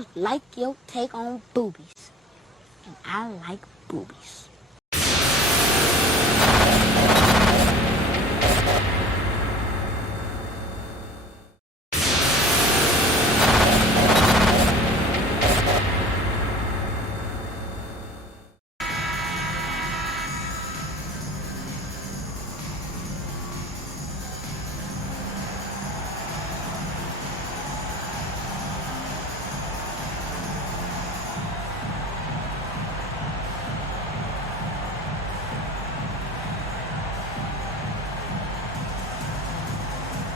I like your take on boobies. And I like boobies.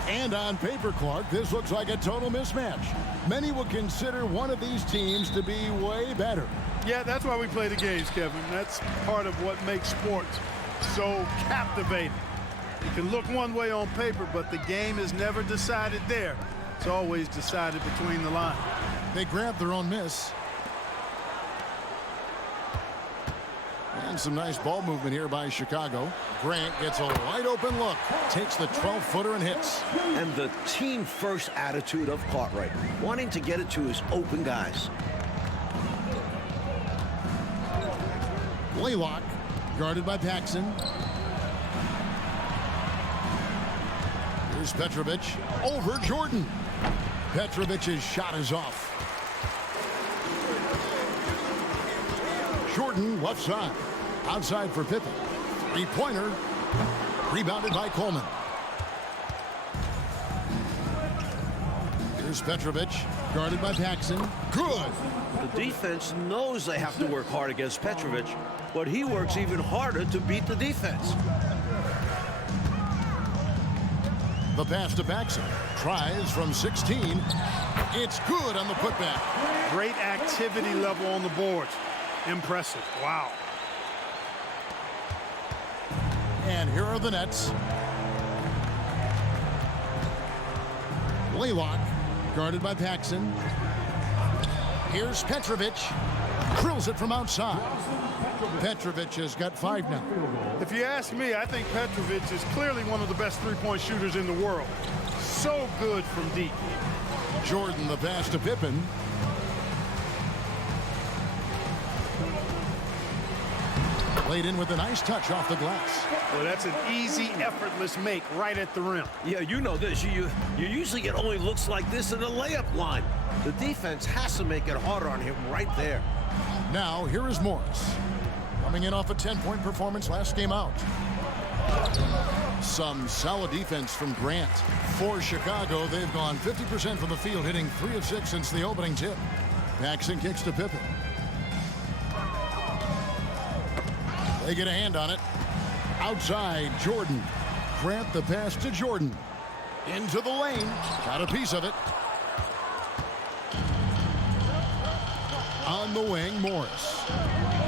And on paper, Clark, this looks like a total mismatch. Many would consider one of these teams to be way better. Yeah, that's why we play the games, Kevin. That's part of what makes sports so captivating. You can look one way on paper, but the game is never decided there. It's always decided between the lines. They grab their own miss. And some nice ball movement here by Chicago. Grant gets a wide open look. Takes the 12-footer and hits. And the team-first attitude of Cartwright, wanting to get it to his open guys. Blaylock, guarded by Paxson. Here's Petrovic over Jordan. Petrovic's shot is off. Jordan left side. Outside for Pippen. Three-pointer. Rebounded by Coleman. Here's Petrovic, guarded by Paxson. Good. The defense knows they have to work hard against Petrovic, but he works even harder to beat the defense. The pass to Paxson. Tries from 16. It's good on the putback. Great activity level on the boards. Impressive. Wow. And here are the Nets. Blaylock, guarded by Paxson. Here's Petrovic. Drills it from outside. Petrovic has got 5 now. If you ask me, I think Petrovic is clearly one of the best three-point shooters in the world. So good from deep. Jordan, the pass to Pippen. Laid in with a nice touch off the glass. Well, that's an easy, effortless make right at the rim. Yeah, you know this. You usually get only looks like this in the layup line. The defense has to make it harder on him right there. Now, here is Morris. Coming in off a 10-point performance last game out. Some solid defense from Grant. For Chicago, they've gone 50% from the field, hitting 3 of 6 since the opening tip. Paxson kicks to Pippen. They get a hand on it. Outside, Jordan. Grant the pass to Jordan. Into the lane. Got a piece of it. On the wing, Morris.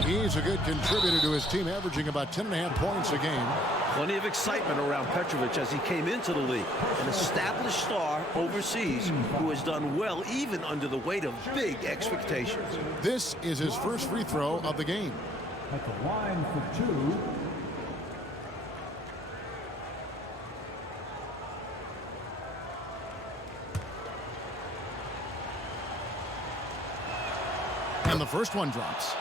He's a good contributor to his team, averaging about 10.5 points a game. Plenty of excitement around Petrovic as he came into the league. An established star overseas who has done well even under the weight of big expectations. This is his first free throw of the game. At the line for 2. And the first one drops.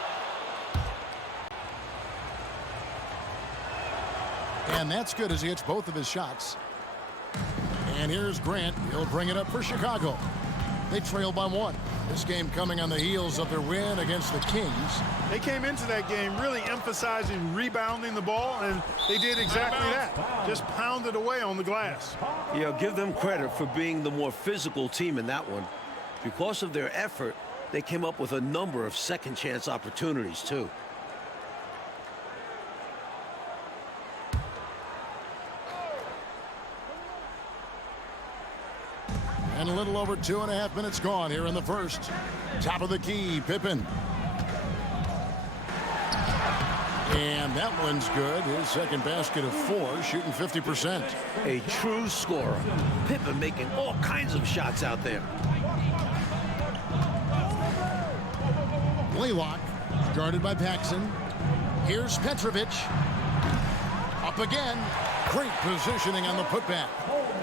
And that's good as he hits both of his shots. And here's Grant. He'll bring it up for Chicago. They trail by 1. This game coming on the heels of their win against the Kings. They came into that game really emphasizing rebounding the ball, and they did exactly that. Just pounded away on the glass. Yeah, give them credit for being the more physical team in that one. Because of their effort, they came up with a number of second chance opportunities, too. And a little over 2.5 minutes gone here in the first. Top of the key, Pippen. And that one's good. His second basket of 4, shooting 50%. A true scorer. Pippen making all kinds of shots out there. Blaylock, guarded by Paxson. Here's Petrovic. Up again. Great positioning on the putback.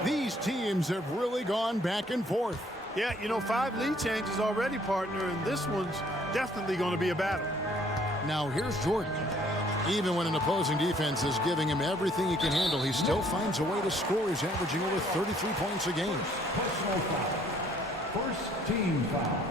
These teams have really gone back and forth. Yeah, you know, 5 lead changes already, partner, and this one's definitely going to be a battle. Now here's Jordan. Even when an opposing defense is giving him everything he can handle, he still finds a way to score. He's averaging over 33 points a game. Personal foul. First team foul.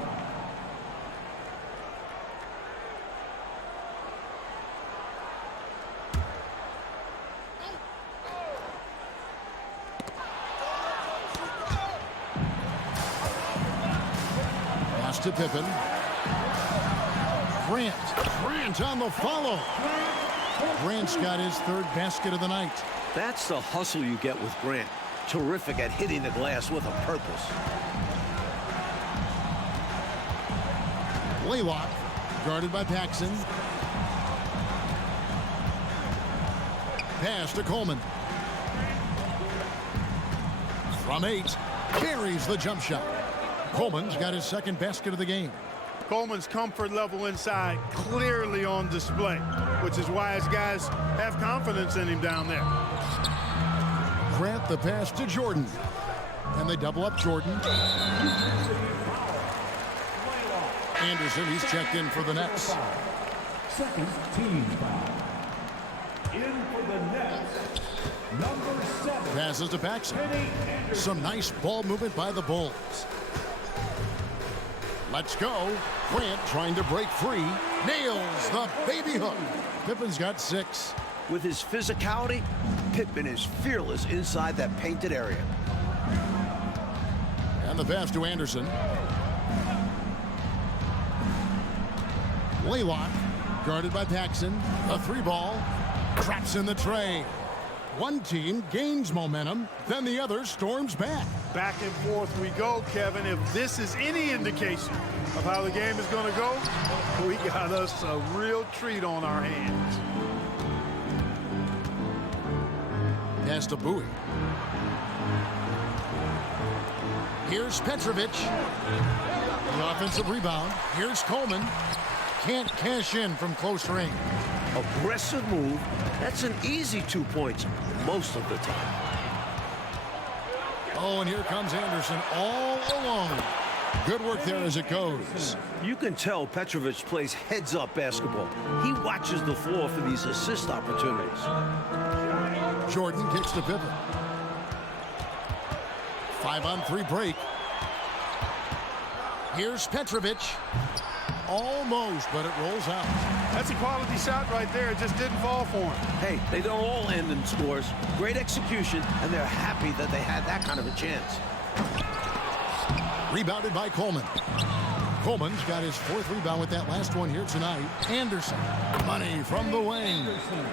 Pass to Pippen. Grant on the follow. Grant's got his 3rd basket of the night. That's the hustle you get with Grant. Terrific at hitting the glass with a purpose. Blaylock, guarded by Paxson. Pass to Coleman. From 8, carries the jump shot. Coleman's got his 2nd basket of the game. Coleman's comfort level inside clearly on display, which is why his guys have confidence in him down there. Grant the pass to Jordan. And they double up Jordan. Anderson, he's checked in for the Nets. Second team foul. In for the Nets, number 7. Passes to Paxson. Some nice ball movement by the Bulls. Let's go. Grant trying to break free. Nails the baby hook. Pippen's got 6. With his physicality, Pippen is fearless inside that painted area. And the pass to Anderson. Blaylock, guarded by Paxson. A 3-ball. Traps in the tray. One team gains momentum, then the other storms back. Back and forth we go, Kevin. If this is any indication of how the game is going to go, we got us a real treat on our hands. Pass to Bowie. Here's Petrovic. The offensive rebound. Here's Coleman. Can't cash in from close range. Aggressive move. That's an easy 2 points most of the time. Oh, and here comes Anderson all alone. Good work there as it goes. You can tell Petrovic plays heads-up basketball. He watches the floor for these assist opportunities. Jordan kicks to Pippen. 5-on-3 break. Here's Petrovic. Almost, but it rolls out. That's a quality shot right there. It just didn't fall for him. Hey, they don't all end in scores. Great execution, and they're happy that they had that kind of a chance. Rebounded by Coleman. Coleman's got his 4th rebound with that last one here tonight. Anderson, money from the wing.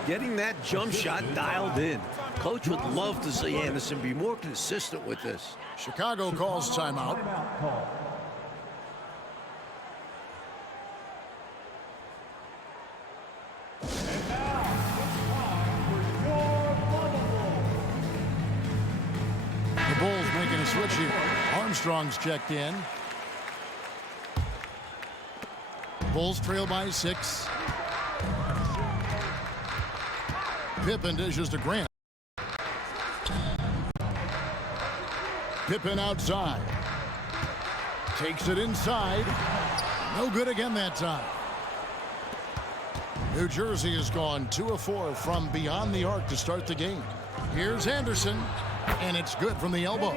Getting that jump shot dialed in. Coach would love to see Anderson be more consistent with this. Chicago calls timeout. Timeout call. And now, it's time for your formidable. The Bulls making a switch here. Armstrong's checked in. Bulls trail by 6. Pippen dishes to Grant. Pippen outside. Takes it inside. No good again that time. New Jersey has gone 2 of 4 from beyond the arc to start the game. Here's Anderson, and it's good from the elbow.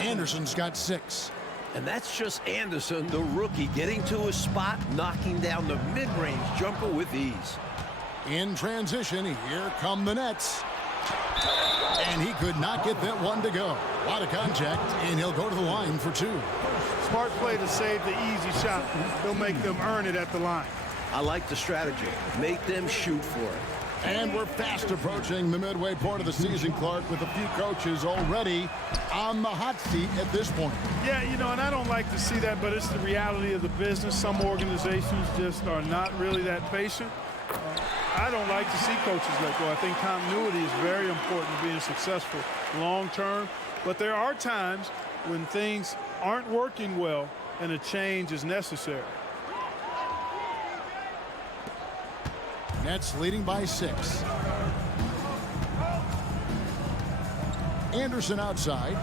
Anderson's got 6. And that's just Anderson, the rookie, getting to his spot, knocking down the mid-range jumper with ease. In transition, here come the Nets. And he could not get that one to go. A lot of contact, and he'll go to the line for 2. Smart play to save the easy shot. He'll make them earn it at the line. I like the strategy. Make them shoot for it. And we're fast approaching the midway point of the season, Clark, with a few coaches already on the hot seat at this point. Yeah, you know, and I don't like to see that, but it's the reality of the business. Some organizations just are not really that patient. I don't like to see coaches let go. I think continuity is very important to being successful long term. But there are times when things aren't working well and a change is necessary. Nets leading by 6. Anderson outside.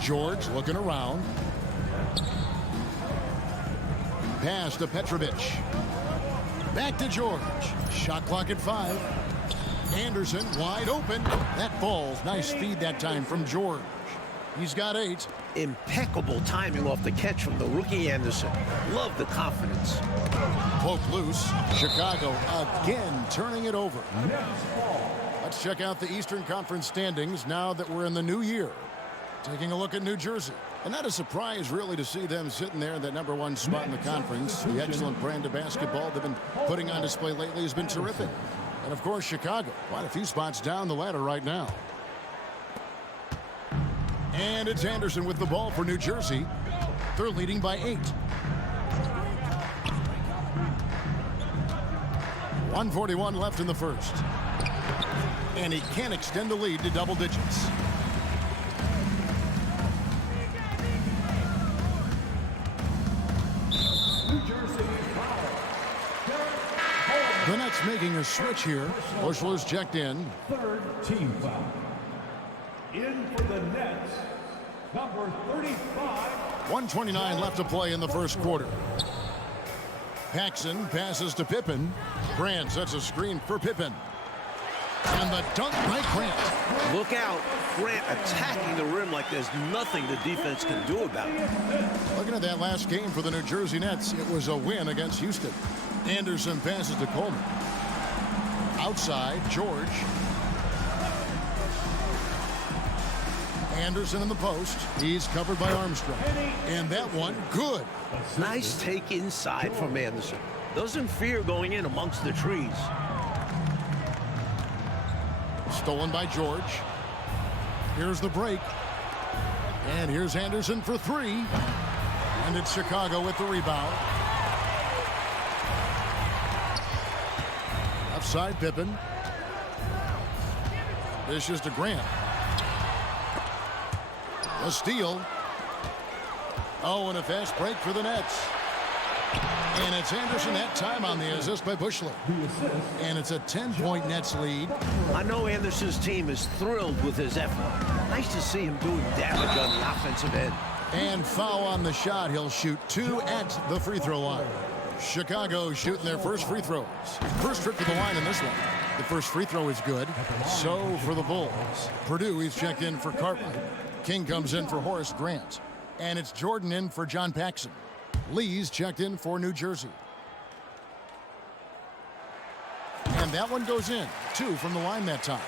George looking around. Pass to Petrovic. Back to George. Shot clock at 5. Anderson wide open. That falls. Nice feed that time from George. He's got 8. Impeccable timing off the catch from the rookie Anderson. Love the confidence. Poke loose. Chicago again turning it over. Let's check out the Eastern Conference standings now that we're in the new year. Taking a look at New Jersey. And not a surprise, really, to see them sitting there in that #1 spot in the conference. The excellent brand of basketball they've been putting on display lately has been terrific. And, of course, Chicago, quite a few spots down the ladder right now. And it's Anderson with the ball for New Jersey. They're leading by 8. 1:41 left in the first. And he can extend the lead to double digits. The Nets making a switch here. Bushler's checked in. Third team foul. In for the Nets, number 35. 1:29 left to play in the first quarter. Paxson passes to Pippen. Grant sets a screen for Pippen. And the dunk by Grant. Look out. Grant attacking the rim like there's nothing the defense can do about it. Looking at that last game for the New Jersey Nets, it was a win against Houston. Anderson passes to Coleman. Outside, George. Anderson in the post. He's covered by Armstrong. And that one, good. Nice take inside from Anderson. Doesn't fear going in amongst the trees. Stolen by George. Here's the break. And here's Anderson for 3. And it's Chicago with the rebound. Outside Pippen. This is to Grant. A steal. Oh, and a fast break for the Nets. And it's Anderson that time on the assist by Bushler. And it's a 10-point Nets lead. I know Anderson's team is thrilled with his effort. Nice to see him doing damage on the offensive end. And foul on the shot. He'll shoot 2 at the free throw line. Chicago shooting their first free throws. First trip to the line in this one. The first free throw is good. So for the Bulls. Purdue, he's checked in for Cartwright. King comes in for Horace Grant. And it's Jordan in for John Paxson. Lee's checked in for New Jersey. And that one goes in. 2 from the line that time.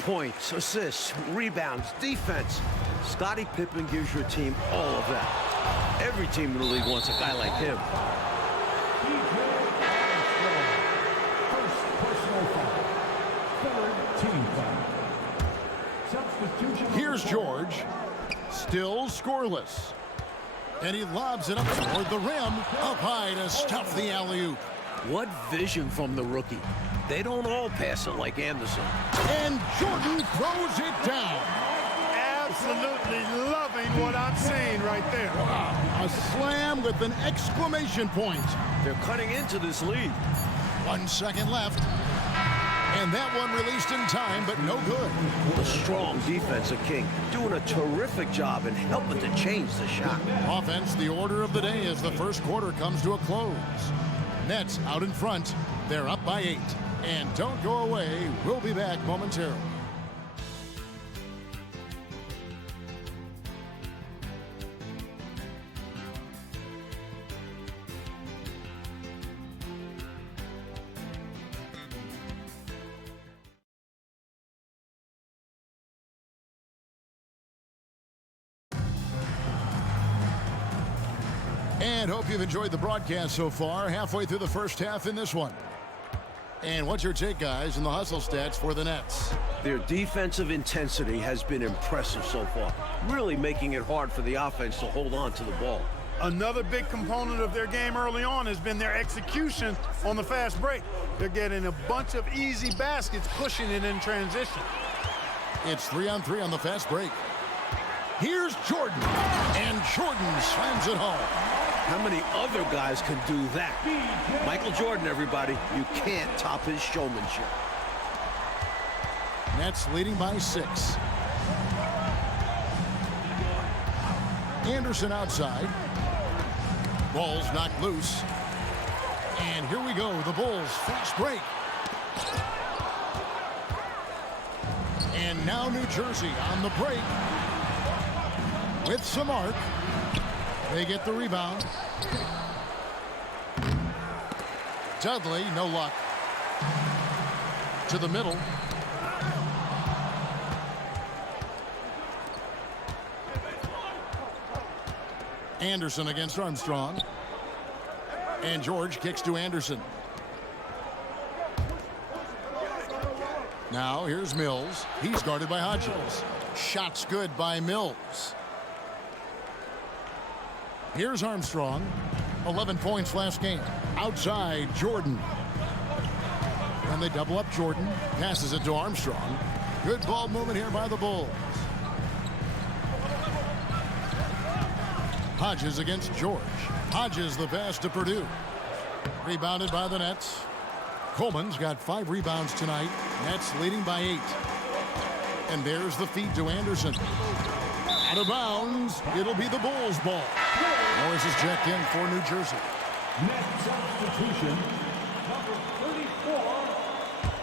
Points, assists, rebounds, defense. Scottie Pippen gives your team all of that. Every team in the league wants a guy like him. Here's George. Still scoreless. And he lobs it up toward the rim. Up high to stuff the alley-oop. What vision from the rookie. They don't all pass it like Anderson. And Jordan throws it down. Absolutely loving what I'm seeing right there. Wow. A slam with an exclamation point. They're cutting into this lead. 1 second left. And that one released in time, but no good. The strong defense of King doing a terrific job in helping to change the shot. Offense, the order of the day as the first quarter comes to a close. Nets out in front. They're up by 8. And don't go away. We'll be back momentarily. And hope you've enjoyed the broadcast so far. Halfway through the first half in this one. And what's your take, guys, in the hustle stats for the Nets? Their defensive intensity has been impressive so far, really making it hard for the offense to hold on to the ball. Another big component of their game early on has been their execution on the fast break. They're getting a bunch of easy baskets, pushing it in transition. It's 3-on-3 on the fast break. Here's Jordan. And Jordan slams it home. How many other guys can do that? Michael Jordan, everybody. You can't top his showmanship. Nets leading by 6. Anderson outside. Ball's knocked loose. And here we go. The Bulls fast break. And now New Jersey on the break with some arc. They get the rebound. Dudley, no luck. To the middle. Anderson against Armstrong. And George kicks to Anderson. Now here's Mills. He's guarded by Hodges. Shot's good by Mills. Here's Armstrong. 11 points last game. Outside, Jordan. And they double up Jordan. Passes it to Armstrong. Good ball movement here by the Bulls. Hodges against George. Hodges the pass to Purdue. Rebounded by the Nets. Coleman's got 5 rebounds tonight. Nets leading by 8. And there's the feed to Anderson. Out of bounds. It'll be the Bulls' ball. Morris is checked in for New Jersey. Net substitution, number 34,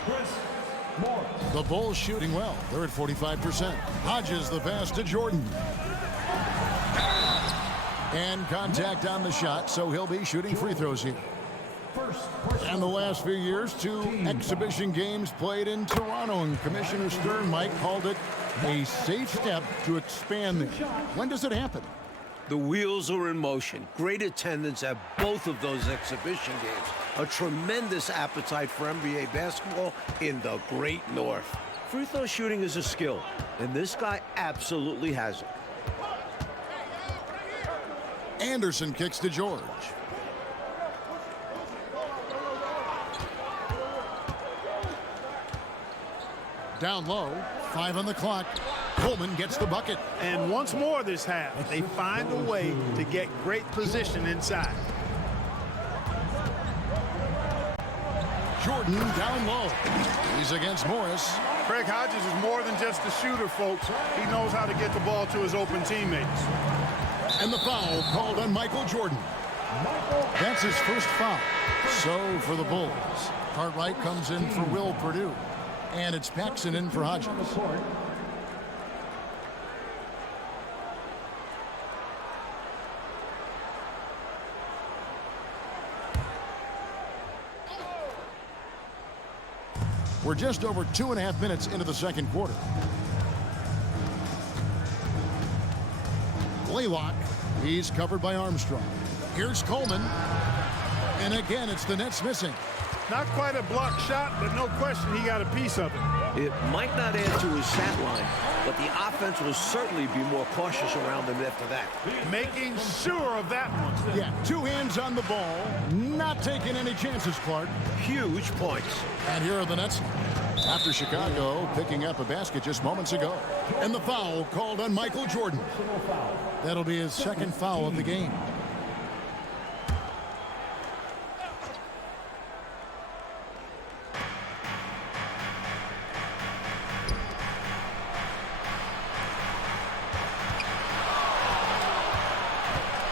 Chris Morris. The Bulls shooting well. They're at 45%. Hodges the pass to Jordan. And contact on the shot, so he'll be shooting free throws here. And the last few years, 2 exhibition games played in Toronto, and Commissioner Stern, Mike, called it a safe step to expand there. When does it happen? The wheels are in motion. Great attendance at both of those exhibition games. A tremendous appetite for NBA basketball in the Great North. Free throw shooting is a skill, and this guy absolutely has it. Anderson kicks to George. Down low, 5 on the clock. Coleman gets the bucket. And once more this half, they find a way to get great position inside. Jordan down low. He's against Morris. Craig Hodges is more than just a shooter, folks. He knows how to get the ball to his open teammates. And the foul called on Michael Jordan. That's his first foul. So for the Bulls, Cartwright comes in for Will Purdue. And it's Paxson in for Hodges. We're just over 2.5 minutes into the second quarter. Blaylock, he's covered by Armstrong. Here's Coleman. And again, it's the Nets missing. Not quite a blocked shot, but no question he got a piece of it. It might not add to his stat line, but the offense will certainly be more cautious around him after that. Making sure of that one. Yeah, 2 hands on the ball. Not taking any chances, Clark. Huge points. And here are the Nets after Chicago picking up a basket just moments ago. And the foul called on Michael Jordan. That'll be his second foul of the game.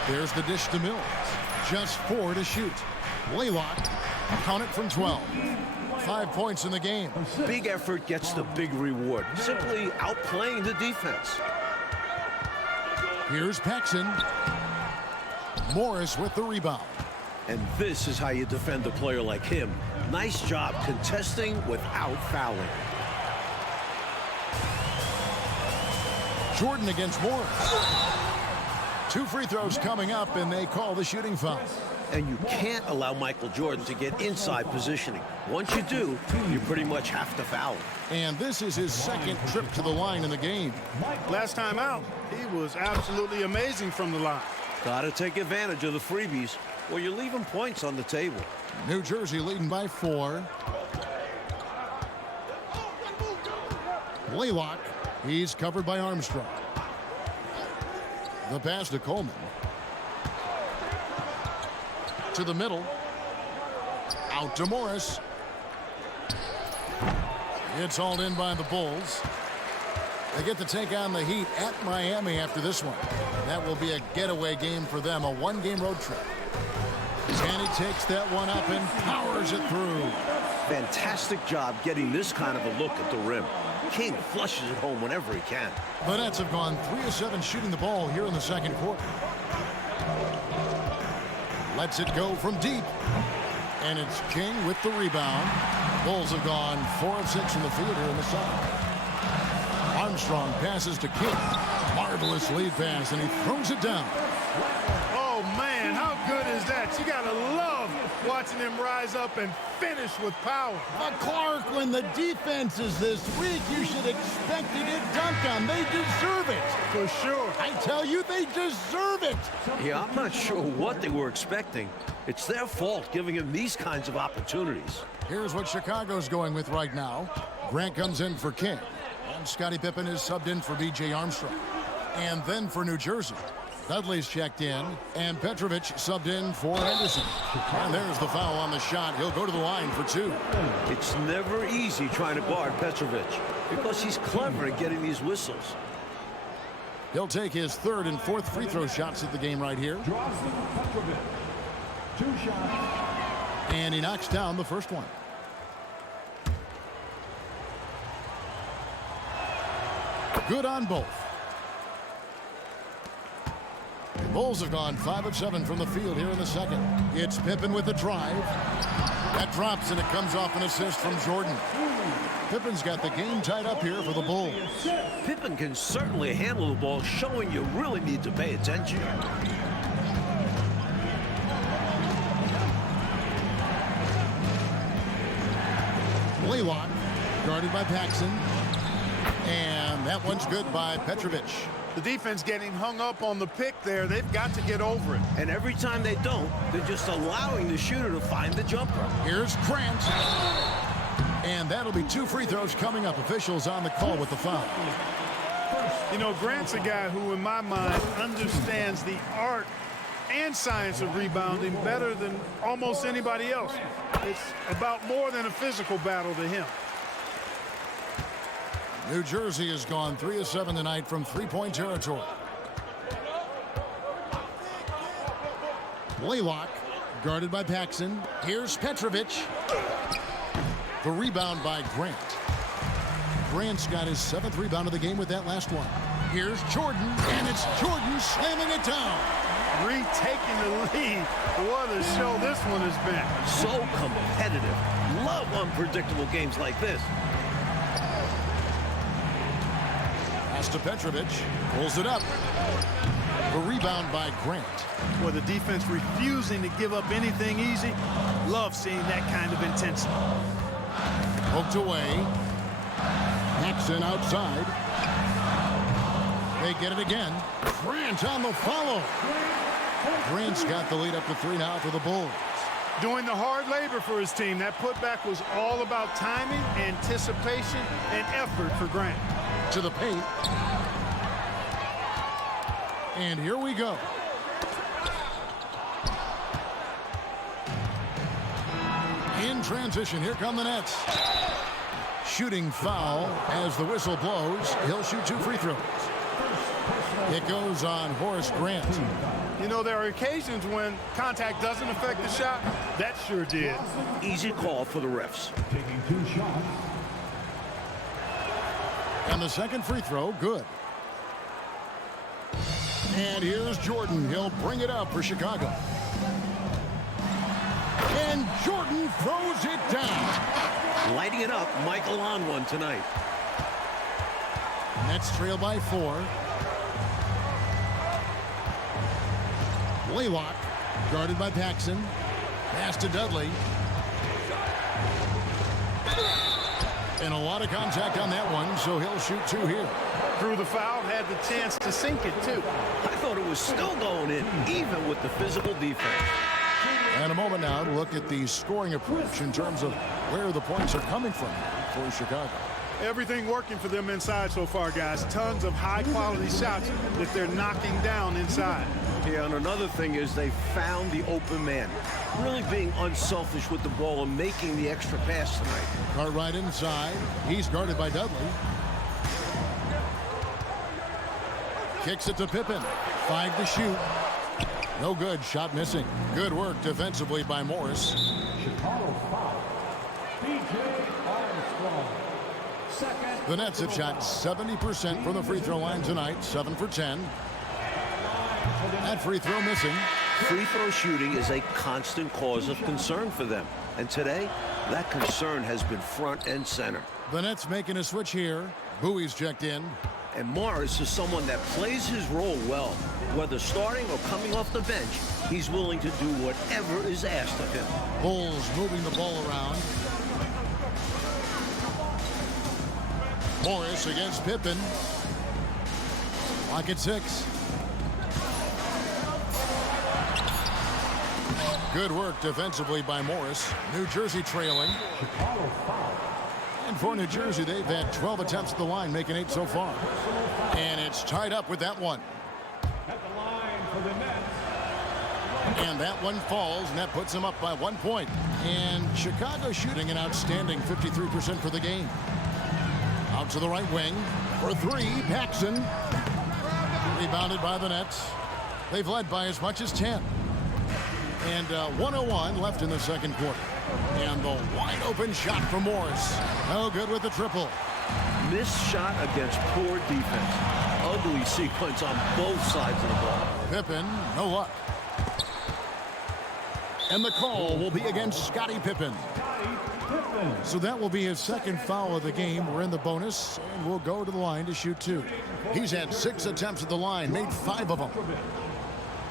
There's the dish to Mills. Just 4 to shoot. Blaylock, count it from 12. 5 points in the game. Big effort gets the big reward. Simply outplaying the defense. Here's Paxson. Morris with the rebound. And this is how you defend a player like him. Nice job contesting without fouling. Jordan against Morris. 2 free throws coming up, and they call the shooting foul. And you can't allow Michael Jordan to get inside positioning. Once you do, you pretty much have to foul him. And this is his second trip to the line in the game. Last time out, he was absolutely amazing from the line. Gotta take advantage of the freebies, or you're leaving points on the table. New Jersey leading by 4. Blaylock, he's covered by Armstrong. The pass to Coleman. To the middle. Out to Morris. It's hauled in by the Bulls. They get to take on the Heat at Miami after this one. That will be a getaway game for them, a one-game road trip. And he takes that one up and powers it through. Fantastic job getting this kind of a look at the rim. King flushes it home whenever he can. The Nets have gone 3 of 7 shooting the ball here in the second quarter. Lets it go from deep. And it's King with the rebound. Bulls have gone 4 of 6 from the field here in the second. Armstrong passes to King. Marvelous lead pass, and he throws it down. Oh, man, how good is that? You got to love watching him rise up and finish with power. But Clark, when the defense is this weak, you should expect to get dunked on. They deserve it. For sure. I tell you, they deserve it. Yeah, I'm not sure what they were expecting. It's their fault giving him these kinds of opportunities. Here's what Chicago's going with right now. Grant comes in for King. And Scottie Pippen is subbed in for B.J. Armstrong. And then for New Jersey, Dudley's checked in, and Petrovic subbed in for Henderson. And there's the foul on the shot. He'll go to the line for 2. It's never easy trying to guard Petrovic because he's clever at getting these whistles. He'll take his 3rd and 4th free throw shots at the game right here. Drazen, Petrovic. 2 shots. And he knocks down the first one. Good on both. The Bulls have gone 5 of 7 from the field here in the second. It's Pippen with the drive. That drops, and it comes off an assist from Jordan. Pippen's got the game tied up here for the Bulls. Pippen can certainly handle the ball, showing you really need to pay attention. Blaylock, guarded by Paxson. And that one's good by Petrovic. The defense getting hung up on the pick there. They've got to get over it. And every time they don't, they're just allowing the shooter to find the jumper. Here's Grant. And that'll be 2 free throws coming up. Officials on the call with the foul. You know, Grant's a guy who, in my mind, understands the art and science of rebounding better than almost anybody else. It's about more than a physical battle to him. New Jersey has gone 3 of 7 tonight from three-point territory. Blaylock, guarded by Paxson. Here's Petrovic. The rebound by Grant. Grant's got his 7th rebound of the game with that last one. Here's Jordan, and it's Jordan slamming it down. Retaking the lead. What a show this one has been. So competitive. Love unpredictable games like this. Pass to Petrovic. Pulls it up. The rebound by Grant. Well, the defense refusing to give up anything easy. Love seeing that kind of intensity. Poked away. Paxson outside. They get it again. Grant on the follow. Grant's got the lead up to 3 now for the Bulls. Doing the hard labor for his team. That putback was all about timing, anticipation, and effort for Grant. To the paint. And here we go. In transition, here come the Nets. Shooting foul as the whistle blows. He'll shoot 2 free throws. It goes on Horace Grant. You know, there are occasions when contact doesn't affect the shot. That sure did. Easy call for the refs. Taking 2 shots. And the second free throw, good. And here's Jordan. He'll bring it up for Chicago. And Jordan throws it down. Lighting it up, Michael on one tonight. Nets trail by 4. Blaylock, guarded by Paxson. Pass to Dudley. And a lot of contact on that one, so he'll shoot 2 here. Drew the foul, had the chance to sink it, too. I thought it was still going in, even with the physical defense. And a moment now to look at the scoring approach in terms of where the points are coming from for Chicago. Everything working for them inside so far, guys. Tons of high-quality shots that they're knocking down inside. Yeah, and another thing is they found the open man. Really being unselfish with the ball and making the extra pass tonight. Cartwright inside. He's guarded by Dudley. Kicks it to Pippen. 5 to shoot. No good. Shot missing. Good work defensively by Morris. Chicago foul. DJ Armstrong. Second. The Nets have shot 70% from the free throw line tonight. 7 for 10. That free throw missing. Free throw shooting is a constant cause of concern for them. And today, that concern has been front and center. The Nets making a switch here. Bowie's checked in. And Morris is someone that plays his role well. Whether starting or coming off the bench, he's willing to do whatever is asked of him. Bulls moving the ball around. Morris against Pippen. Lock at 6. Good work defensively by Morris. New Jersey trailing. Chicago foul. And for New Jersey, they've had 12 attempts at the line, making 8 so far. And it's tied up with that one. At the line for the Nets. And that one falls, and that puts them up by 1 point. And Chicago shooting an outstanding 53% for the game. Out to the right wing for 3, Paxson. Rebounded by the Nets. They've led by as much as 10. And 1:01 left in the second quarter. And the wide open shot from Morris. No good with the triple. Missed shot against poor defense. Ugly sequence on both sides of the ball. Pippen, no luck. And the call will be against Scottie Pippen. So that will be his second foul of the game. We're in the bonus, and we'll go to the line to shoot 2. He's had 6 attempts at the line, made 5 of them.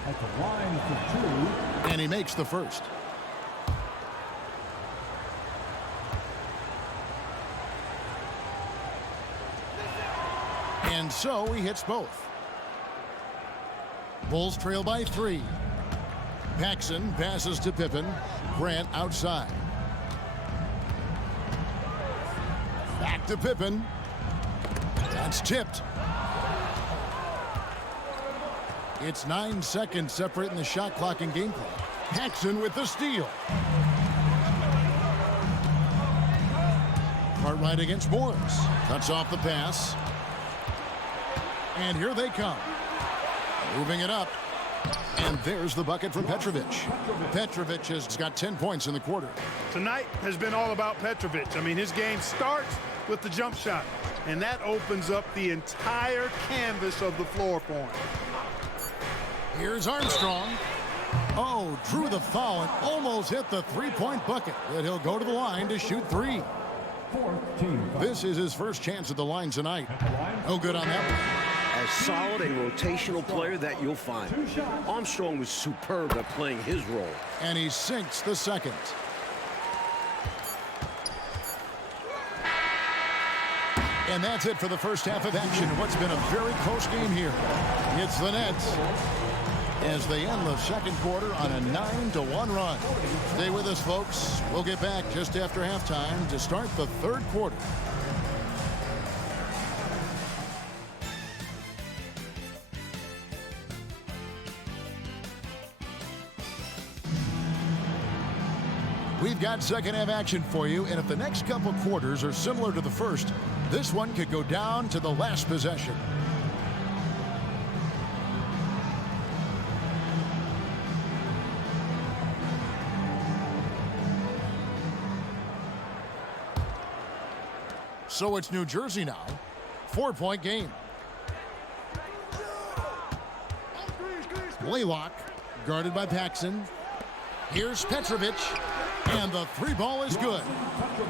At the line for 2. And he makes the first. And so he hits both. Bulls trail by 3. Paxson passes to Pippen. Grant outside. Back to Pippen. That's tipped. It's 9 seconds separating the shot clock and game clock. Paxson with the steal. Cartwright against Morris. Cuts off the pass. And here they come. Moving it up. And there's the bucket from Petrovic. Petrovic has got 10 points in the quarter. Tonight has been all about Petrovic. I mean, his game starts with the jump shot, and that opens up the entire canvas of the floor for him. Here's Armstrong. Oh, drew the foul and almost hit the three-point bucket. But he'll go to the line to shoot 3. This is his first chance at the line tonight. No good on that one. As solid a rotational player that you'll find. Armstrong was superb at playing his role. And he sinks the second. And that's it for the first half of action. What's been a very close game here. It's the Nets as they end the second quarter on a 9-1 run. Stay with us, folks. We'll get back just after halftime to start the third quarter. We've got second half action for you, and if the next couple quarters are similar to the first, this one could go down to the last possession. So it's New Jersey now. 4-point game. Blaylock, guarded by Paxson. Here's Petrovic. And the 3 ball is good.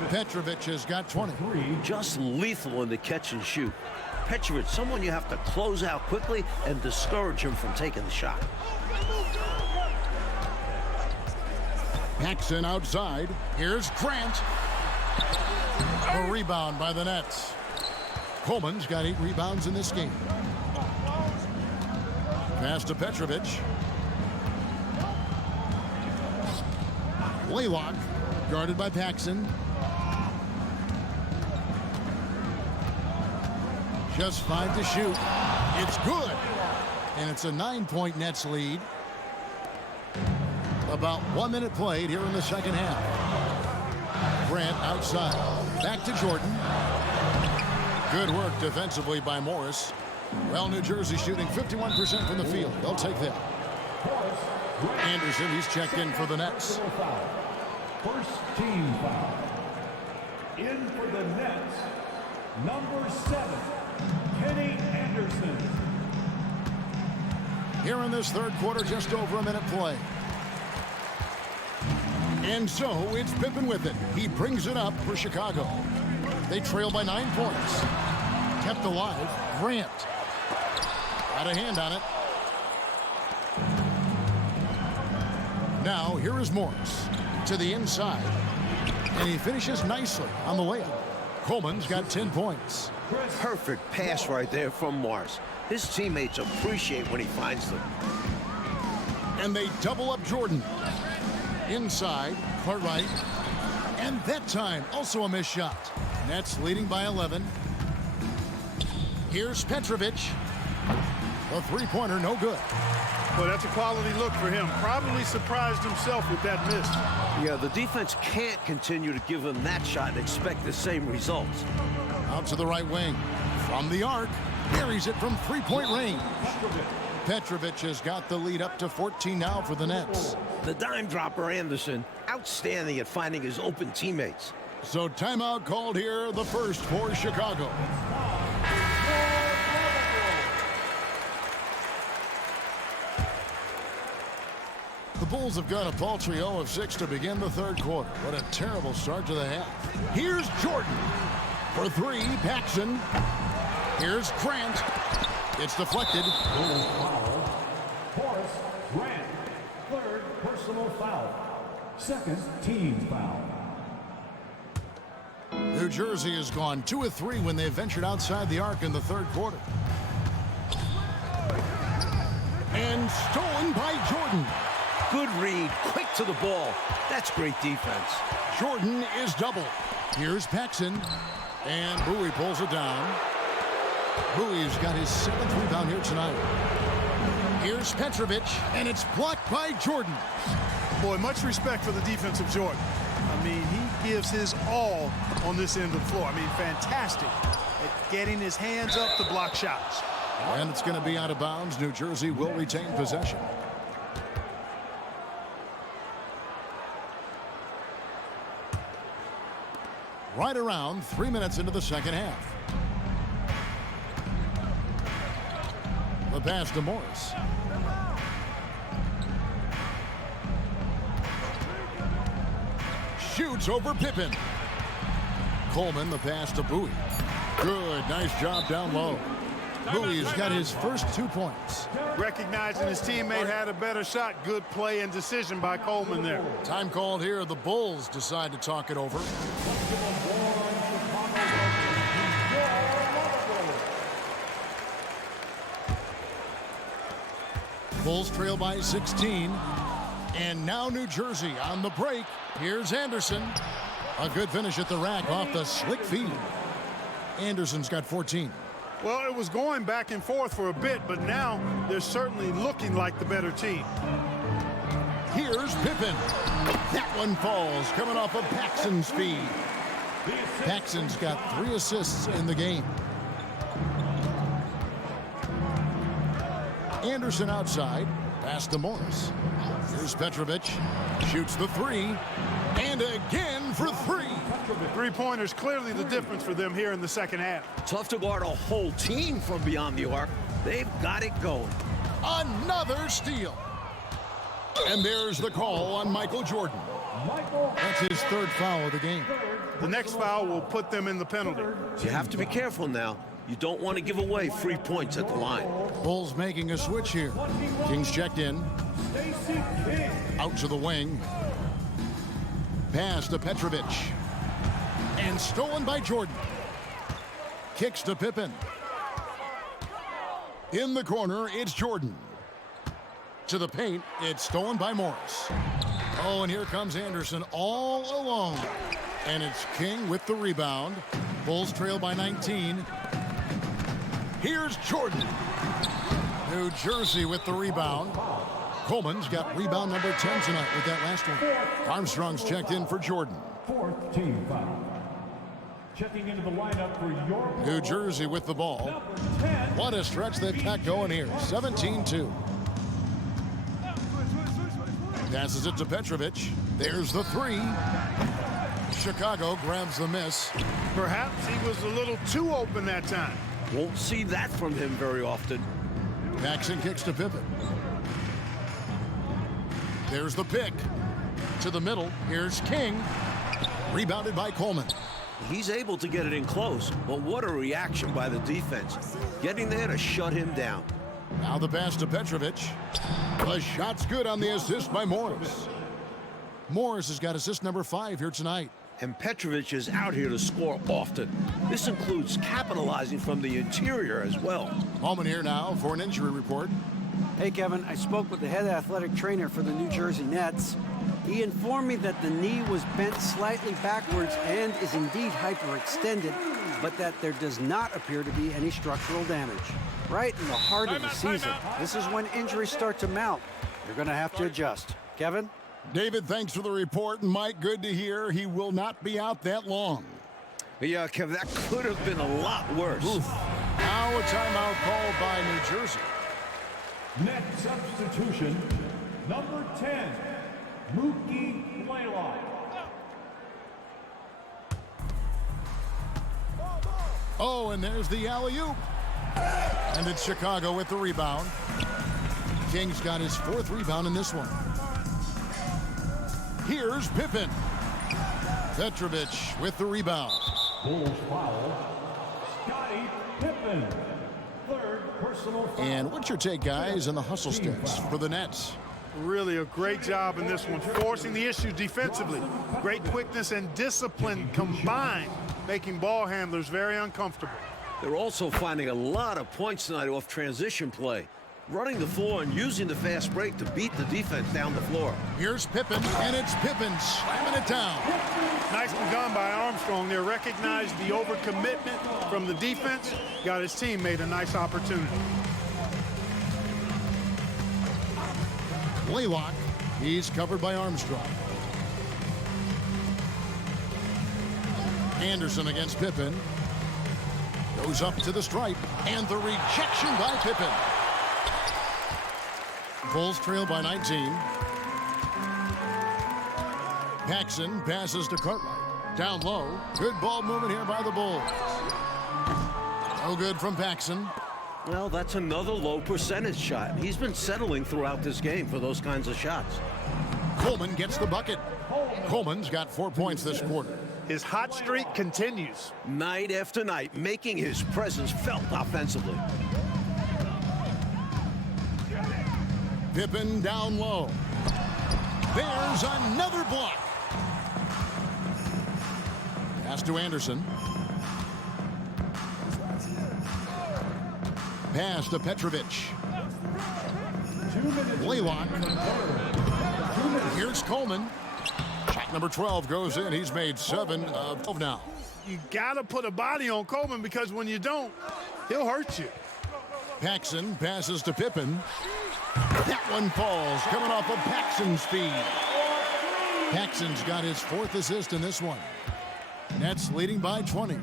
Petrovic has got 20. Just lethal in the catch and shoot. Petrovic, someone you have to close out quickly and discourage him from taking the shot. Paxson outside. Here's Grant. A rebound by the Nets. Coleman's got 8 rebounds in this game. Pass to Petrovic. Blaylock, guarded by Paxson. Just 5 to shoot. It's good. And it's a 9-point Nets lead. About 1 minute played here in the second half. Grant outside. Back to Jordan. Good work defensively by Morris. Well, New Jersey shooting 51% from the field. They'll take that. Anderson, he's checked in for the Nets. First team foul. In for the Nets, number 7, Kenny Anderson. Here in this third quarter, just over a minute play. And so it's Pippen with it. He brings it up for Chicago. They trail by 9 points. Kept alive, Grant. Got a hand on it. Now here is Morris to the inside. And he finishes nicely on the layup. Coleman's got 10 points. Perfect pass right there from Morris. His teammates appreciate when he finds them. And they double up Jordan. Inside, Cartwright. And that time, also a missed shot. Nets leading by 11. Here's Petrovic. The three-pointer, no good. Well, that's a quality look for him. Probably surprised himself with that miss. Yeah, the defense can't continue to give him that shot and expect the same results. Out to the right wing. From the arc. Buries it from three-point range. Petrovic has got the lead up to 14 now for the Nets. The dime dropper Anderson, outstanding at finding his open teammates. So timeout called here, the first for Chicago. The Bulls have got a paltry 0 of 6 to begin the third quarter. What a terrible start to the half. Here's Jordan. For 3, Paxson. Here's Grant. It's deflected. Horace Grant, third personal foul. Second team foul. New Jersey has gone 2 of 3 when they ventured outside the arc in the third quarter. And stolen by Jordan. Good read, quick to the ball. That's great defense. Jordan is doubled. Here's Paxson. And Bowie pulls it down. Bowie's got his 7th rebound here tonight. Here's Petrovic, and it's blocked by Jordan. Boy, much respect for the defense of Jordan. I mean, he gives his all on this end of the floor. I mean, fantastic at getting his hands up to block shots. And it's going to be out of bounds. New Jersey will retain possession. Right around 3 minutes into the second half. The pass to Morris. Shoots over Pippen. Coleman, the pass to Bowie. Good, nice job down low. Bowie's got his first 2 points. Recognizing his teammate had a better shot. Good play and decision by Coleman there. Time called here. The Bulls decide to talk it over. Bulls trail by 16. And now New Jersey on the break. Here's Anderson. A good finish at the rack off the slick feed. Anderson's got 14. Well, it was going back and forth for a bit, but now they're certainly looking like the better team. Here's Pippen. That one falls, coming off of Paxson's feed. Paxson's got 3 assists in the game. Anderson outside. Pass to Morris. Here's Petrovic. Shoots the 3. And again for 3. Three-pointers clearly the difference for them here in the second half. Tough to guard a whole team from beyond the arc. They've got it going. Another steal. And there's the call on Michael Jordan. That's his 3rd foul of the game. The next foul will put them in the penalty. You have to be careful now. You don't want to give away free points at the line. Bulls making a switch here. Kings checked in. Out to the wing. Pass to Petrovic. And stolen by Jordan. Kicks to Pippen. In the corner, it's Jordan. To the paint, it's stolen by Morris. Oh, and here comes Anderson all alone. And it's King with the rebound. Bulls trail by 19. Here's Jordan. New Jersey with the rebound. Coleman's got rebound number 10 tonight with that last one. Armstrong's checked in for Jordan. 4th team foul. Checking into the lineup for your New Jersey with the ball. number 10, What a stretch they've got going here. 17-2. Passes it to Petrovic. There's the three. Chicago grabs the miss. Perhaps he was a little too open that time. Won't see that from him very often. Paxson kicks to Pippen. There's the pick. To the middle. Here's King. Rebounded by Coleman. He's able to get it in close, but what a reaction by the defense. Getting there to shut him down. Now the pass to Petrovic. The shot's good on the assist by Morris. Morris has got assist number 5 here tonight. And Petrovic is out here to score often. This includes capitalizing from the interior as well. Moment here now for an injury report. Hey, Kevin, I spoke with the head athletic trainer for the New Jersey Nets. He informed me that the knee was bent slightly backwards and is indeed hyperextended, but that there does not appear to be any structural damage. Right in the heart of the season, this is when injuries start to mount. You're going to have to adjust. Kevin? David, thanks for the report. And Mike, good to hear. He will not be out that long. Yeah, Kev, that could have been a lot worse. Oof. Now a timeout called by New Jersey. Next substitution, number 10, Mookie Blaylock. Oh, and there's the alley-oop. And it's Chicago with the rebound. King's got his 4th rebound in this one. Here's Pippen. Petrovic with the rebound. Bulls foul, Scottie Pippen. 3rd personal foul. And what's your take, guys, on the hustle sticks for the Nets? Really a great job in this one, forcing the issue defensively. Great quickness and discipline combined, making ball handlers very uncomfortable. They're also finding a lot of points tonight off transition play. Running the floor and using the fast break to beat the defense down the floor. Here's Pippen, and it's Pippen slamming it down. Nicely done by Armstrong there. Recognized the overcommitment from the defense. Got his teammate a nice opportunity. Blaylock, he's covered by Armstrong. Anderson against Pippen. Goes up to the stripe, and the rejection by Pippen. Bulls trail by 19. Paxson passes to Cartwright. Down low. Good ball movement here by the Bulls. No good from Paxson. Well, that's another low percentage shot. He's been settling throughout this game for those kinds of shots. Coleman gets the bucket. Coleman's got 4 points this quarter. His hot streak continues. Night after night, making his presence felt offensively. Pippen down low. There's another block. Pass to Anderson. Pass to Petrovic. Blaylock. Here's Coleman. Shot number 12 goes in. He's made 7 of 12 now. You got to put a body on Coleman because when you don't, he'll hurt you. Paxson passes to Pippen. That one falls, coming off of Paxson's feed. Paxson's got his 4th assist in this one. Nets leading by 20.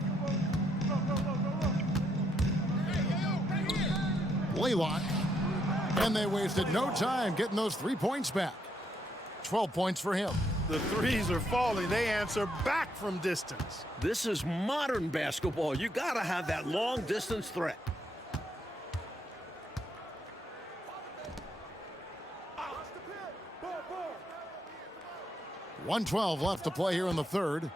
Blaylock. And they wasted no time getting those 3 points back. 12 points for him. The threes are falling. They answer back from distance. This is modern basketball. You got to have that long distance threat. 1:12 left to play here in the 3rd.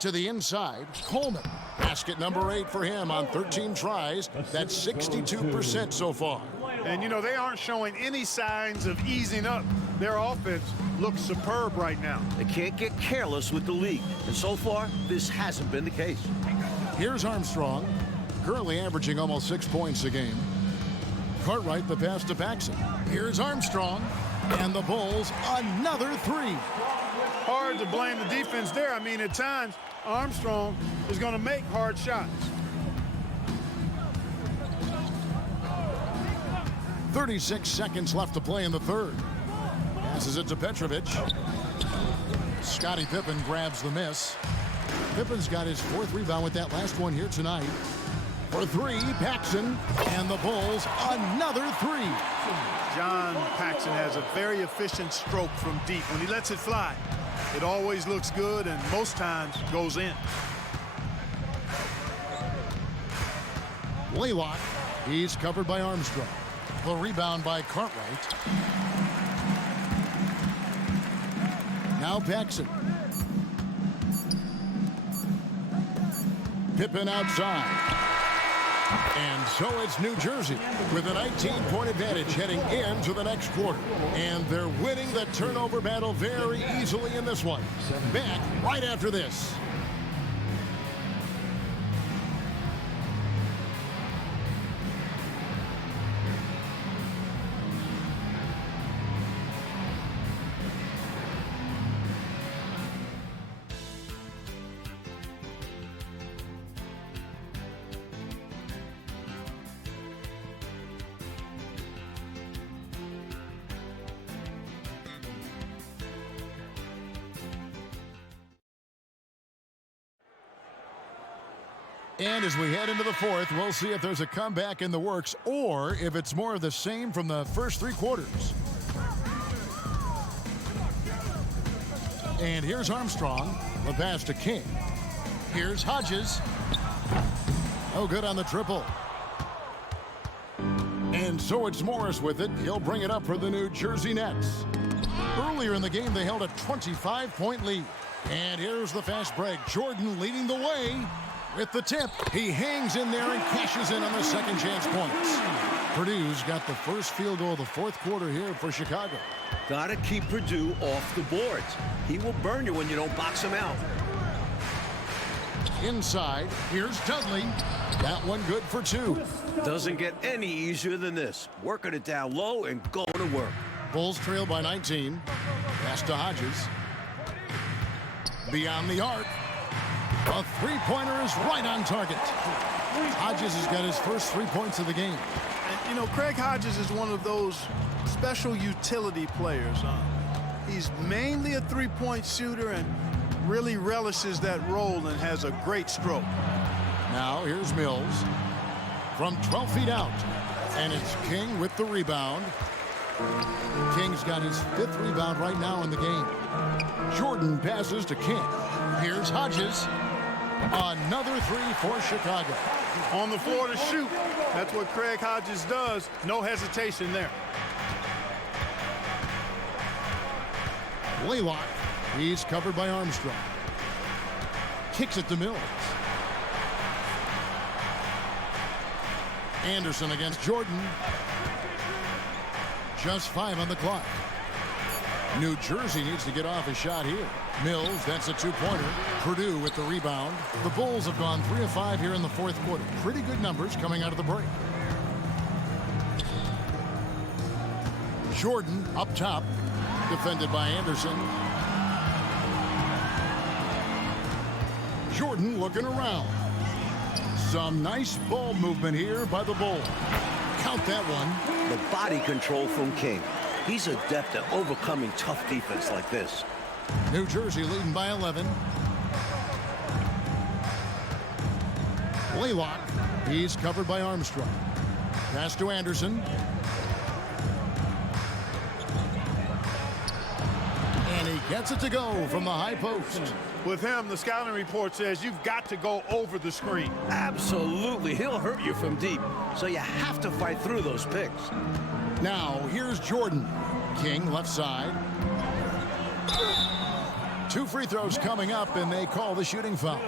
To the inside, Coleman. Basket number 8 for him on 13 tries. That's 62% so far. And, you know, they aren't showing any signs of easing up. Their offense looks superb right now. They can't get careless with the league. And so far, this hasn't been the case. Here's Armstrong, currently averaging almost 6 points a game. Cartwright the pass to Paxson. Here's Armstrong. And the Bulls, another 3. Hard to blame the defense there. I mean, at times, Armstrong is going to make hard shots. 36 seconds left to play in the 3rd. Passes it to Petrovic. Scottie Pippen grabs the miss. Pippen's got his 4th rebound with that last one here tonight. For three, Paxson. And the Bulls, another three. John Paxson has a very efficient stroke from deep. When he lets it fly, it always looks good and most times goes in. Blaylock, he's covered by Armstrong. The rebound by Cartwright. Now Paxson. Pippen outside. And so it's New Jersey with a 19-point advantage heading into the next quarter. And they're winning the turnover battle very easily in this one. Back right after this. And as we head into the fourth, we'll see if there's a comeback in the works or if it's more of the same from the first three quarters. And here's Armstrong. The pass to King. Here's Hodges. Oh, good on the triple. And so it's Morris with it. He'll bring it up for the New Jersey Nets. Earlier in the game, they held a 25-point lead. And here's the fast break. Jordan leading the way. With the tip, he hangs in there and cashes in on the second chance points. Purdue's got the first field goal of the fourth quarter here for Chicago. Gotta keep Purdue off the boards. He will burn you when you don't box him out. Inside, here's Dudley. That one good for two. Doesn't get any easier than this. Working it down low and going to work. Bulls trail by 19. Pass to Hodges. Beyond the arc. A three-pointer is right on target. Hodges has got his first 3 points of the game. And, you know, Craig Hodges is one of those special utility players. He's mainly a three-point shooter and really relishes that role and has a great stroke. Now here's Mills from 12 feet out. And it's King with the rebound. King's got his 5th rebound right now in the game. Jordan passes to King. Here's Hodges. Another three for Chicago. On the floor to shoot. That's what Craig Hodges does. No hesitation there. Blaylock. He's covered by Armstrong. Kicks it to Mills. Anderson against Jordan. Just 5 on the clock. New Jersey needs to get off a shot here. Mills, that's a two-pointer. Purdue with the rebound. The Bulls have gone 3 of 5 here in the fourth quarter. Pretty good numbers coming out of the break. Jordan up top, defended by Anderson. Jordan looking around. Some nice ball movement here by the Bulls. Count that one. The body control from King. He's adept at overcoming tough defense like this. New Jersey leading by 11. Blaylock. He's covered by Armstrong. Pass to Anderson. And he gets it to go from the high post. With him, the scouting report says you've got to go over the screen. Absolutely. He'll hurt you from deep. So you have to fight through those picks. Now, here's Jordan. King, left side. 2 free throws coming up, and they call the shooting foul.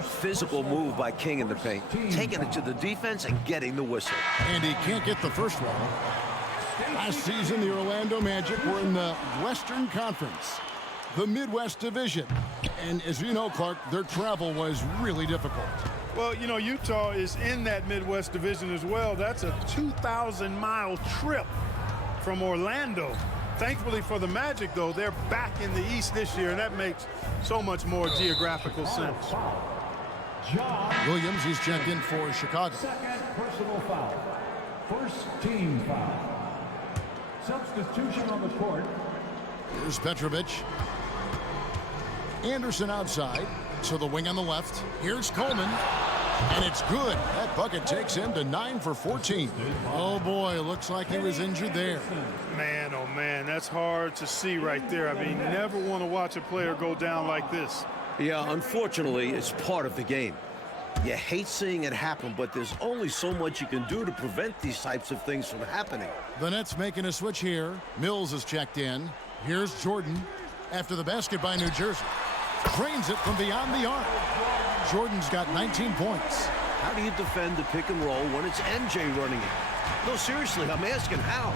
Physical move by King in the paint. Taking it to the defense and getting the whistle. And he can't get the first one. Last season, the Orlando Magic were in the Western Conference, the Midwest Division. And as you know, Clark, their travel was really difficult. Well, you know, Utah is in that Midwest Division as well. That's a 2,000-mile trip from Orlando. Thankfully for the Magic, though, they're back in the East this year, and that makes so much more geographical sense. Williams, he's checked in for Chicago. Second personal foul. First team foul. Substitution on the court. Here's Petrovic. Anderson outside. To the wing on the left. Here's Coleman. And it's good. That bucket takes him to 9 for 14. Oh, boy, looks like he was injured there. Man, oh, man, that's hard to see right there. I mean, never want to watch a player go down like this. Yeah, unfortunately, it's part of the game. You hate seeing it happen, but there's only so much you can do to prevent these types of things from happening. The Nets making a switch here. Mills is checked in. Here's Jordan after the basket by New Jersey. Drains it from beyond the arc. Jordan's got 19 points. How do you defend the pick and roll when it's MJ running it? No, seriously, I'm asking how.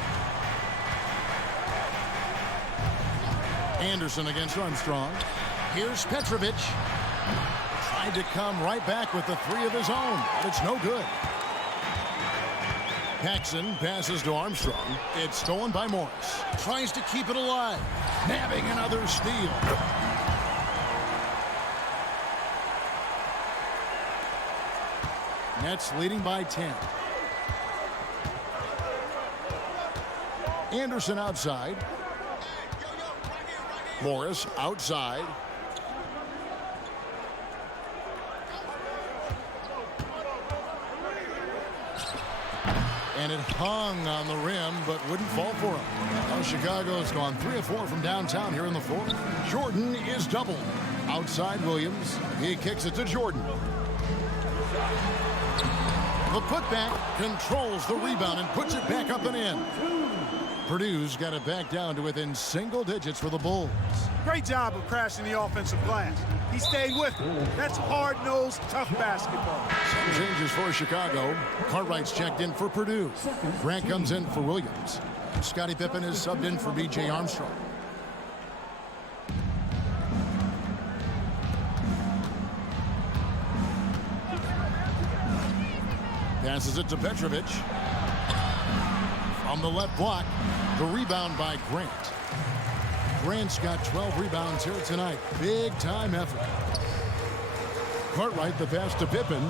Anderson against Armstrong. Here's Petrovic. Tried to come right back with the three of his own, but it's no good. Paxson passes to Armstrong. It's stolen by Morris. Tries to keep it alive. Nabbing another steal. Nets leading by 10. Anderson outside. Morris outside. And it hung on the rim, but wouldn't fall for him. Now Chicago's gone 3 of 4 from downtown here in the fourth. Jordan is doubled. Outside Williams. He kicks it to Jordan. The putback controls the rebound and puts it back up and in. Purdue's got it back down to within single digits for the Bulls. Great job of crashing the offensive glass. He stayed with it. That's hard-nosed, tough basketball. Some changes for Chicago. Cartwright's checked in for Purdue. Grant comes in for Williams. Scottie Pippen is subbed in for B.J. Armstrong. Passes it to Petrovic. From the left block, the rebound by Grant. Grant's got 12 rebounds here tonight. Big time effort. Cartwright the pass to Pippen.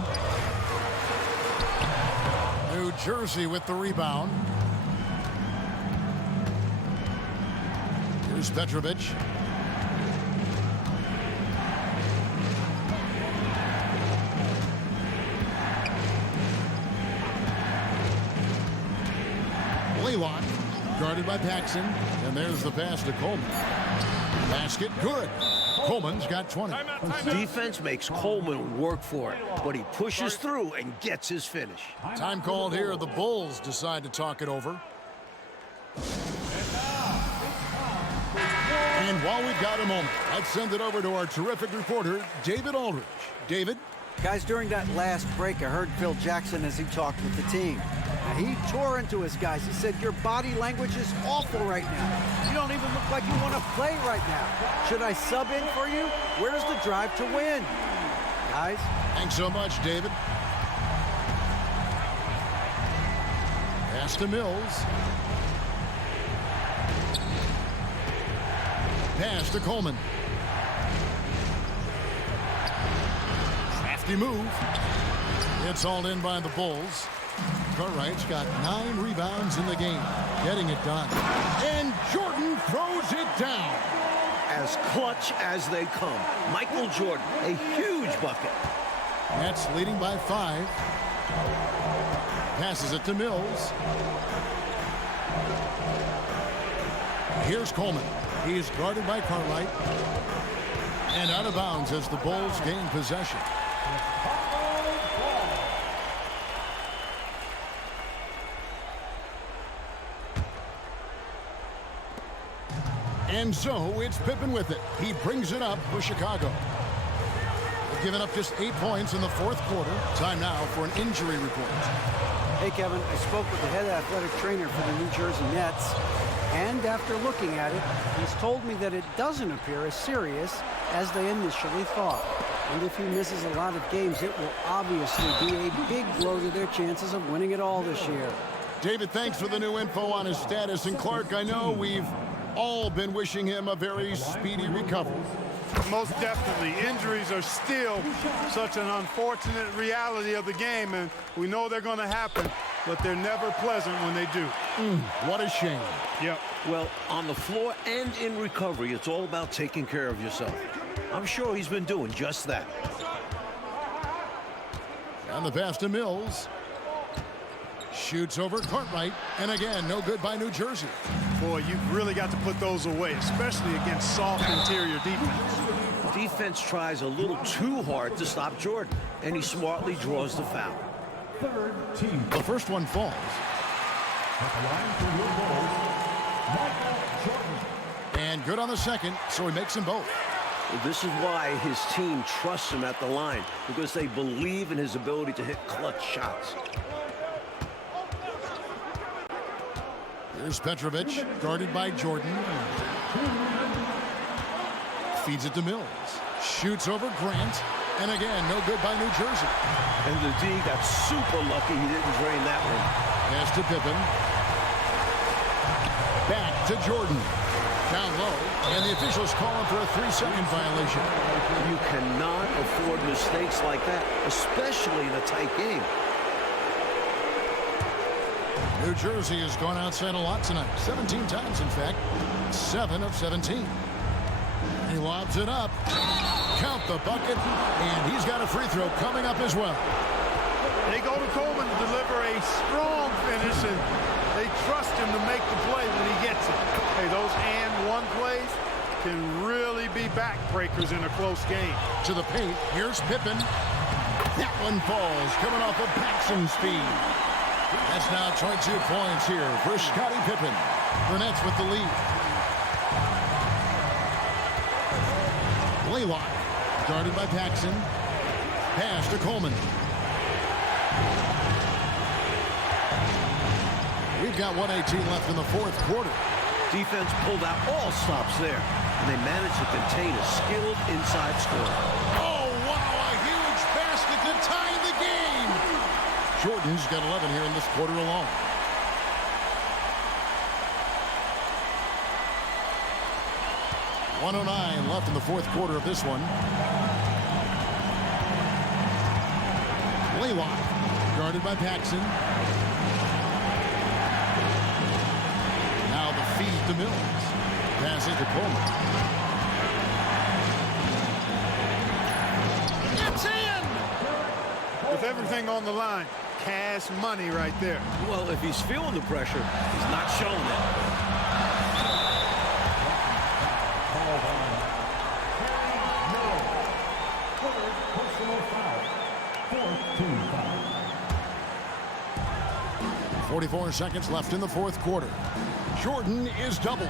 New Jersey with the rebound. Here's Petrovic. Blaylock, guarded by Paxson, and there's the pass to Coleman. Basket good. Coleman's got 20. Defense makes Coleman work for it, but he pushes through and gets his finish. Time called here. The Bulls decide to talk it over. And while we've got a moment, let's send it over to our terrific reporter, David Aldridge. David? Guys, during that last break, I heard Phil Jackson as he talked with the team. Now, he tore into his guys. He said, your body language is awful right now. You don't even look like you want to play right now. Should I sub in for you? Where's the drive to win? Guys? Thanks so much, David. Pass to Mills. Pass to Coleman. Crafty move. It's hauled in by the Bulls. Cartwright's got 9 rebounds in the game. Getting it done. And Jordan throws it down. As clutch as they come. Michael Jordan, a huge bucket. Nets leading by 5. Passes it to Mills. Here's Coleman. He's guarded by Cartwright. And out of bounds as the Bulls gain possession. And so it's Pippen with it. He brings it up for Chicago. They've given up just 8 points in the fourth quarter. Time now for an injury report. Hey, Kevin, I spoke with the head athletic trainer for the New Jersey Nets, and after looking at it, he's told me that it doesn't appear as serious as they initially thought. And if he misses a lot of games, it will obviously be a big blow to their chances of winning it all this year. David, thanks for the new info on his status. And Clark, I know we've all been wishing him a very speedy recovery. Most definitely. Injuries are still such an unfortunate reality of the game, and we know they're going to happen, but they're never pleasant when they do. What a shame. Yep. Well, on the floor and in recovery, it's all about taking care of yourself. I'm sure he's been doing just that. On the pass to Mills. Shoots over Cartwright. And again, no good by New Jersey. Boy, you've really got to put those away, especially against soft interior defense. Defense tries a little too hard to stop Jordan, and he smartly draws the foul. Third team. The first one falls. At the line for your goal, Michael Jordan. And good on the second, so he makes them both. This is why his team trusts him at the line, because they believe in his ability to hit clutch shots. Here's Petrovic, guarded by Jordan. Feeds it to Mills. Shoots over Grant. And again, no good by New Jersey. And the D got super lucky he didn't drain that one. Pass to Pippen. Back to Jordan. Down low. And the officials call him for a 3-second violation. You cannot afford mistakes like that, especially in a tight game. New Jersey has gone outside a lot tonight. 17 times, in fact. 7 of 17. He lobs it up. Count the bucket. And he's got a free throw coming up as well. They go to Coleman to deliver a strong finish, and they trust him to make the play when he gets it. Hey, those and one plays can really be backbreakers in a close game. To the paint. Here's Pippen. That one falls, coming off of Paxson's speed. That's now 22 points here for Scottie Pippen. The Nets with the lead. Blaylock, guarded by Paxson. Pass to Coleman. We've got 1:18 left in the fourth quarter. Defense pulled out all stops there, and they managed to contain a skilled inside scorer. Oh, wow, a huge basket to tie the game. Jordan's got 11 here in this quarter alone. .109 left in the fourth quarter of this one. Blaylock, guarded by Paxson. Now the feed to Mills. Passing to Coleman. It's in! With everything on the line, cash money right there. Well, if he's feeling the pressure, he's not showing it. Called on Terry Miller. Third personal foul. Fourth team foul. 44 seconds left in the fourth quarter. Jordan is doubled.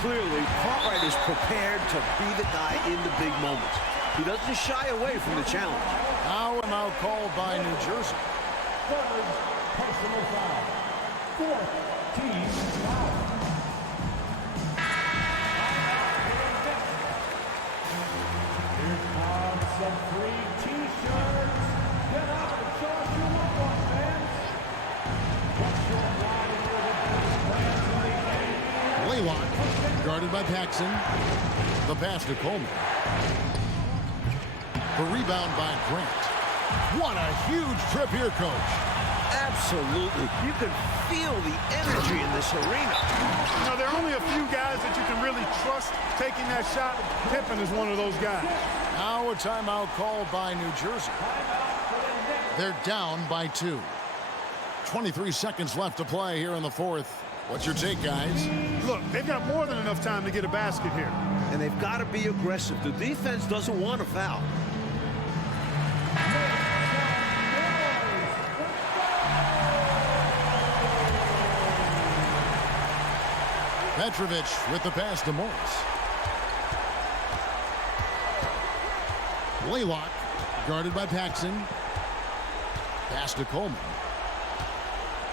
Clearly, Cartwright is prepared to be the guy in the big moments. He doesn't shy away from the challenge. Now and now called by New Jersey. Third personal foul. Fourth team foul. Here comes some free T-shirts. Get out and show us your love one, fans. What's your ride for the best fans in the game? Blaylock, guarded by Paxson. The pass to Coleman. The rebound by Grant. What a huge trip here, Coach. Absolutely. You can feel the energy in this arena. You know, there are only a few guys that you can really trust taking that shot. Pippen is one of those guys. Now a timeout called by New Jersey. They're down by 2. 23 seconds left to play here in the fourth. What's your take, guys? Look, they've got more than enough time to get a basket here. And they've got to be aggressive. The defense doesn't want a foul. Petrovic with the pass to Morris. Blaylock, guarded by Paxson. Pass to Coleman.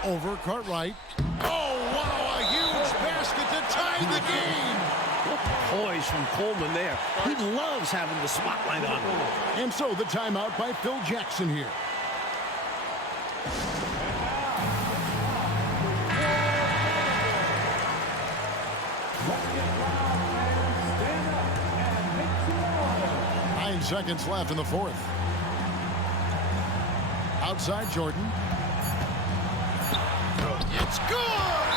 Over Cartwright. Oh, wow, a huge basket to tie the game. What poise from Coleman there. He loves having the spotlight on him. And so the timeout by Phil Jackson here. Seconds left in the fourth. Outside Jordan. It's good!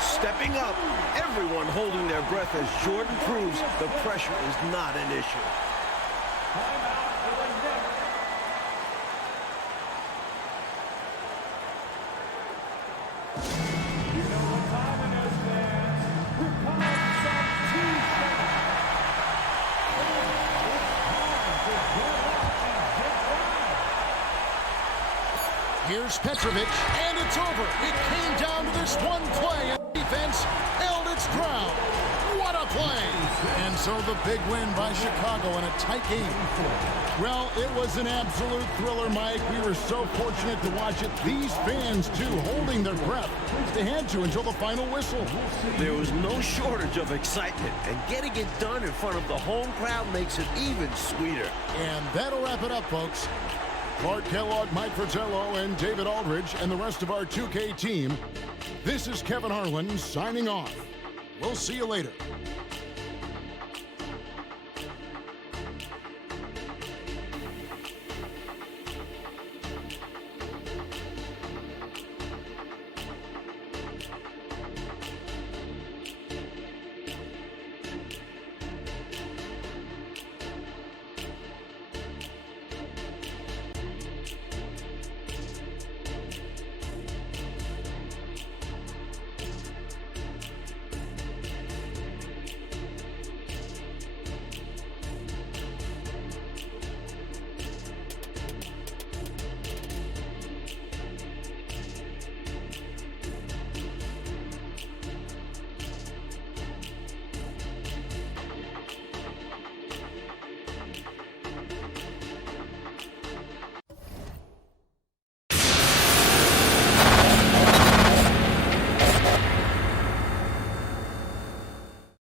Stepping up, everyone holding their breath as Jordan proves the pressure is not an issue. Here's Petrovic, and it's over. It came down to this one play, and defense held its ground. What a play! And so the big win by Chicago in a tight game. Well, it was an absolute thriller, Mike. We were so fortunate to watch it. These fans, too, holding their breath. They had to until the final whistle. There was no shortage of excitement, and getting it done in front of the home crowd makes it even sweeter. And that'll wrap it up, folks. Clark Kellogg, Mike Fratello, and David Aldridge, and the rest of our 2K team. This is Kevin Harlan signing off. We'll see you later.